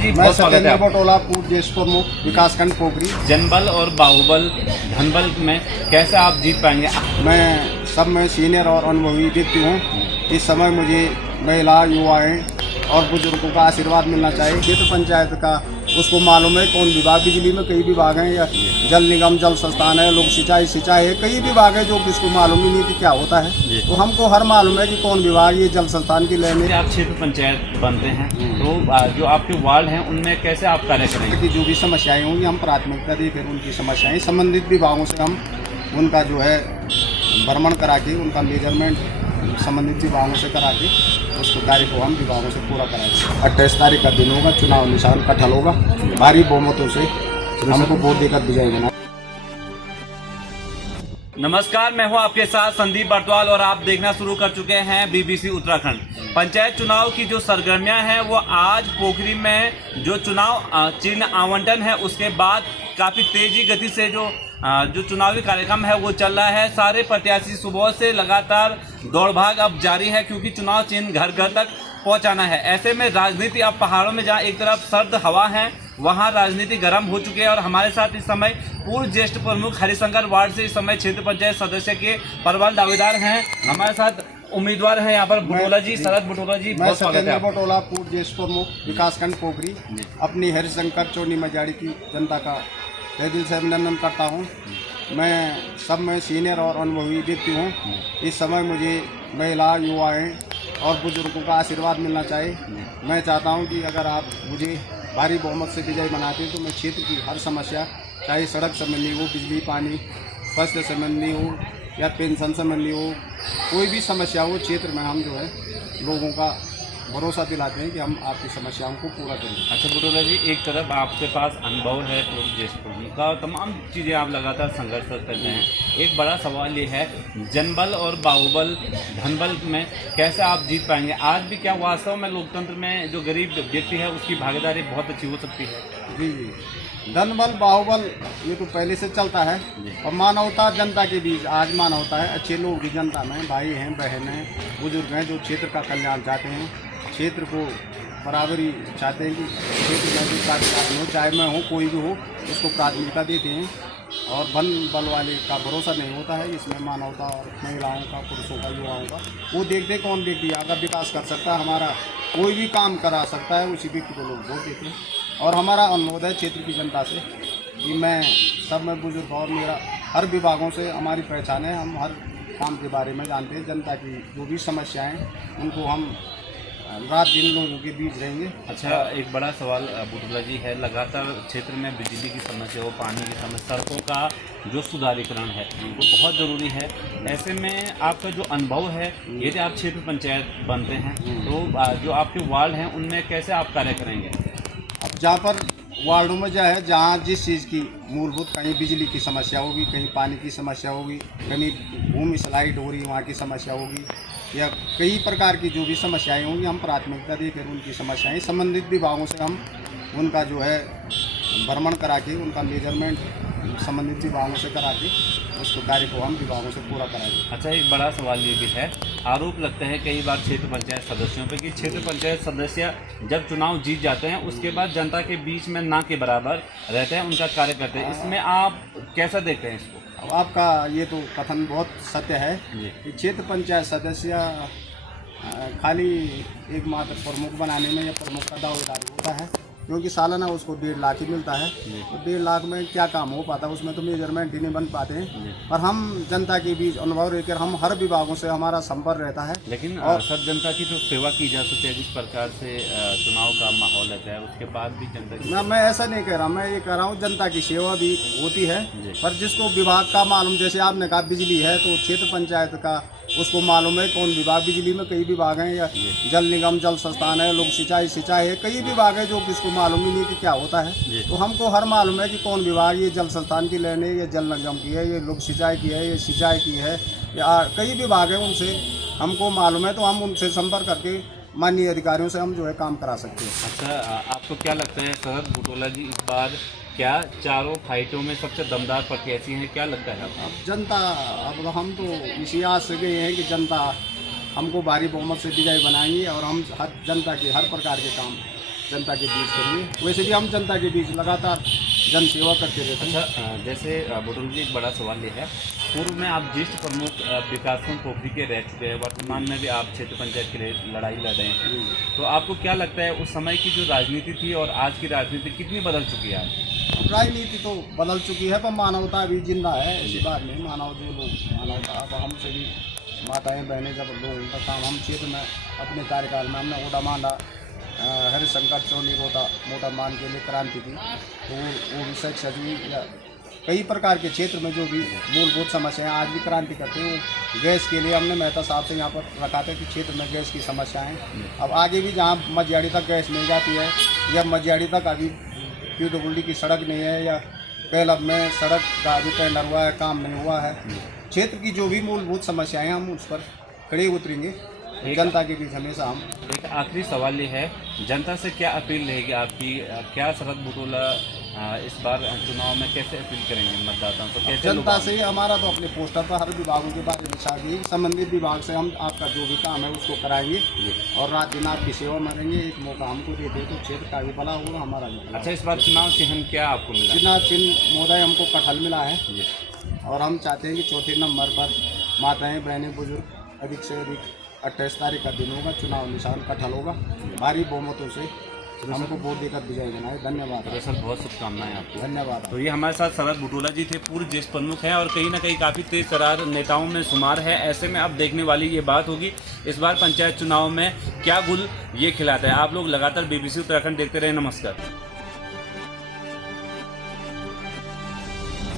जी, मैं बहुत स्वागत है आपका। बटोला पूर्व देश प्रमुख विकासखंड पोखरी। जनबल और बाहुबल धनबल में कैसे आप जीत पाएंगे? मैं सब में सीनियर और अनुभवी व्यक्ति हूँ। इस समय मुझे महिला, युवाएं और बुजुर्गों का आशीर्वाद मिलना चाहिए। क्षेत्र पंचायत का उसको मालूम है कौन विभाग, बिजली में कई विभाग हैं, या जल निगम, जल संस्थान है, लोक सिंचाई है, कई विभाग है जो किसको मालूम ही नहीं कि क्या होता है। तो हमको हर मालूम है कि कौन विभाग, ये जल संस्थान की लेने जैसे आप क्षेत्र पंचायत बनते हैं तो जो आपके वार्ड हैं उनमें कैसे आप कार्य करेंगे? की जो भी समस्याएं होंगी हम प्राथमिकता देकर उनकी समस्याएं संबंधित विभागों से हम उनका जो है भ्रमण करा के उनका मेजरमेंट संबंधित विभागों से करा के उसको कार्य को हम विभागों से पूरा कराएंगे। 28 तारीख का दिन होगा, चुनाव निशान कटहल होगा, भारी बहुमतों से हमको वोट देकर विजयी बना। नमस्कार, मैं हूं आपके साथ संदीप बर्तवाल और आप देखना शुरू कर चुके हैं बीबीसी उत्तराखंड। पंचायत चुनाव की जो सरगर्मियां हैं वो आज पोखरी में जो चुनाव चिन्ह आवंटन है उसके बाद काफ़ी तेजी गति से जो चुनावी कार्यक्रम है वो चल रहा है। सारे प्रत्याशी सुबह से लगातार दौड़ भाग अब जारी है क्योंकि चुनाव चिन्ह घर घर तक पहुंचाना है। ऐसे में राजनीति अब पहाड़ों में जहां एक तरफ सर्द हवा है वहां राजनीति गर्म हो चुकी है और हमारे साथ इस समय पूर्व ज्येष्ठ प्रमुख हरिशंकर वार्ड से इस समय क्षेत्र पंचायत सदस्य के प्रबल दावेदार हैं। हमारे साथ उम्मीदवार हैं यहाँ पर बुटोला जी, शरद बुटोला जी, मैं बहुत स्वागत है। बटोला पूर्व देश प्रमुख विकासखंड पोखरी अपनी हरिशंकर चोनी मजाड़ी की जनता का तहे दिल से अभिनंदन करता हूँ। मैं सब में सीनियर और अनुभवी व्यक्ति हूँ। इस समय मुझे महिला, युवाएं और बुजुर्गों का आशीर्वाद मिलना चाहिए। मैं चाहता हूँ कि अगर आप मुझे भारी बहुमत से विजयी बनाते हैं तो मैं क्षेत्र की हर समस्या, चाहे सड़क संबंधी हो, बिजली पानी, स्वास्थ्य संबंधी हो या पेंशन संबंधी हो, कोई भी समस्या हो, क्षेत्र में हम जो है लोगों का भरोसा दिलाते हैं कि हम आपकी समस्याओं को पूरा करेंगे। अच्छा बुटोला जी, एक तरफ आपके पास अनुभव है पूर्व ज्येष्ठ प्रमुख का, तमाम चीज़ें आप लगातार संघर्ष करते हैं। एक बड़ा सवाल ये है, जनबल और बाहुबल धनबल में कैसे आप जीत पाएंगे? आज भी क्या वास्तव में लोकतंत्र में जो गरीब व्यक्ति है उसकी भागीदारी बहुत अच्छी हो सकती है? जी जी, धनबल बाहुबल ये तो पहले से चलता है और मानवता जनता के बीच आज मानवता है। अच्छे लोग भी जनता में, भाई हैं, बहन हैं, बुजुर्ग हैं जो क्षेत्र का कल्याण चाहते हैं, क्षेत्र को बराबरी चाहते हैं कि क्षेत्र में भी कार्यक्रम हो, चाहे मैं हूँ कोई भी हो, उसको प्राथमिकता देते हैं। और बल वाले का भरोसा नहीं होता है, इसमें मानवता और महिलाओं का, पुरुषों का, युवाओं का वो देखते कौन व्यक्ति अगर विकास कर सकता है, हमारा कोई भी काम करा सकता है, उसी व्यक्ति को लोग वोट देते हैं। और हमारा अनुरोध है क्षेत्र की जनता से कि मैं सब में बुजुर्ग और मेरा हर विभागों से हमारी पहचान है, हम हर काम के बारे में जानते हैं। जनता की जो भी समस्याएं उनको हम रात दिन लोगों के बीच रहेंगे। अच्छा, एक बड़ा सवाल बुटोला जी है, लगातार क्षेत्र में बिजली की समस्या हो, पानी की समस्या, सड़कों का जो सुधारीकरण है वो बहुत ज़रूरी है। ऐसे में आपका जो अनुभव है, यदि आप क्षेत्र पंचायत बनते हैं तो जो आपके वार्ड हैं उनमें कैसे आप कार्य करेंगे? अब जहाँ पर वार्डों में जो है, जहाँ जिस चीज़ की मूलभूत, कहीं बिजली की समस्या होगी, कहीं पानी की समस्या होगी, कहीं भूमि स्लाइड हो रही वहाँ की समस्या होगी, या कई प्रकार की जो भी समस्याएं होंगी हम प्राथमिकता देकर उनकी समस्याएं संबंधित विभागों से हम उनका जो है भ्रमण करा के उनका मेजरमेंट संबंधित विभागों से करा के उसको कार्य को हम विभागों से पूरा कराएंगे। अच्छा, एक बड़ा सवाल ये भी है, आरोप लगता है कई बार क्षेत्र पंचायत सदस्यों पे कि क्षेत्र पंचायत सदस्य जब चुनाव जीत जाते हैं उसके बाद जनता के बीच में ना के बराबर रहते हैं, उनका कार्य करते हैं। इसमें आप कैसा देखते हैं इसको? अब आपका ये तो कथन बहुत सत्य है कि क्षेत्र पंचायत सदस्य खाली एकमात्र प्रमुख बनाने में या प्रमुख का दावेदार होता है, क्योंकि सालाना उसको 1.5 लाख ही मिलता है। तो 1.5 लाख में क्या काम हो पाता है, उसमें तो मेजरमेंट ही नहीं बन पाते हैं। पर हम जनता के बीच अनुभव रहकर हम हर विभागों से हमारा संपर्क रहता है। लेकिन और सब जनता की तो सेवा की जा सकती है, जिस प्रकार से चुनाव का माहौल रहता है उसके बाद भी जनता की मैं ऐसा नहीं कह रहा, मैं ये कह रहा हूँ जनता की सेवा भी होती है। पर जिसको विभाग का मालूम, जैसे आपने कहा बिजली है तो क्षेत्र पंचायत का उसको मालूम है कौन विभाग, बिजली में कई विभाग हैं, या जल निगम, जल संस्थान है, लोक सिंचाई है, कई विभाग है जो किसको मालूम ही नहीं कि क्या होता है। तो हमको हर मालूम है कि कौन विभाग, ये जल संस्थान की लेने, ये जल निगम की है, ये लोक सिंचाई की है, ये सिंचाई की है, या कई विभाग हैं, उनसे हमको मालूम है। तो हम उनसे संपर्क करके माननीय अधिकारियों से हम जो है काम करा सकते हैं। अच्छा, आपको क्या लगता है शरद बुटोला जी इस बार क्या चारों फाइटों में सबसे दमदार प्रत्याशी हैं, क्या लगता है आपको? अब जनता, अब हम तो इसी आस से गए हैं कि जनता हमको भारी बहुमत से विजयी बनाएंगी और हम हर जनता के हर प्रकार के काम जनता के बीच करेंगे। वैसे भी हम जनता के बीच लगातार जन सेवा करते रहते हैं। अच्छा, जैसे बुटुल जी, एक बड़ा सवाल ये है, पूर्व में आप ज्येष्ठ प्रमुख विकासखंड पोखरी के रह चुके हैं, वर्तमान में भी आप क्षेत्र पंचायत के लिए लड़ाई लड़ रहे हैं, तो आपको क्या लगता है उस समय की जो राजनीति थी और आज की राजनीति कितनी बदल चुकी है आज? राजनीति तो बदल चुकी है, पर मानवता अभी जिंदा है। ऐसी बात नहीं, मानव जो लोग मानवता, अब हमसे भी माताएं बहनें जब लोग उनका काम हम क्षेत्र में अपने कार्यकाल में हमने ओडा मांडा हरिशंकर चौनी मोटा मान के लिए क्रांति की, तो वो विषय सचिव या कई प्रकार के क्षेत्र में जो भी मूलभूत समस्याएं आज भी क्रांति करते हैं। वो गैस के लिए हमने मेहता साहब से यहाँ पर रखा था कि क्षेत्र में गैस की समस्याएं, अब आगे भी जहाँ मझियाड़ी तक गैस मिल जाती है, या मझियाड़ी तक अभी PWD की सड़क नहीं है, या कैलब में सड़क का अभी टेंडर हुआ है, काम नहीं हुआ है, क्षेत्र की जो भी मूलभूत समस्याएं हम उस पर खड़े उतरेंगे जनता के बीच हमेशा हम। एक आखिरी सवाल ये है, जनता से क्या अपील रहेगी आपकी, क्या शरद बुटोला इस बार चुनाव में कैसे अपील करेंगे मतदाताओं को, कैसे जनता से हमारा तो अपने पोस्टर पर हर विभागों के बारे में छापिए, संबंधित विभाग से हम आपका जो भी काम है उसको कराएंगे और रात दिन आपकी सेवा में रहेंगे। एक मौका हमको दे दे तो क्षेत्र का भी भला होगा, हमारा भी भला। अच्छा, इस बार चुनाव चिन्ह क्या आपको मिला? चुनाव चिन्ह मोदाय हमको कटहल मिला है, और हम चाहते हैं कि चौथे नंबर पर माताएं बहनें बुजुर्ग अधिक से अधिक 28 तारीख का दिन होगा, चुनाव निशान कटहल होगा, भारी बहुमतों से हमको वोट देकर विजय बनाए। धन्यवाद सर, बहुत शुभकामनाएं आपको। धन्यवाद। तो ये हमारे साथ शरद बुटोला जी थे, पूर्व ज्येष्ठ प्रमुख हैं और कहीं ना कहीं काफ़ी तेज तरार नेताओं में शुमार है। ऐसे में अब देखने वाली ये बात होगी इस बार पंचायत चुनाव में क्या गुल ये खिलाता है। आप लोग लगातार BBC उत्तराखंड देखते रहे। नमस्कार।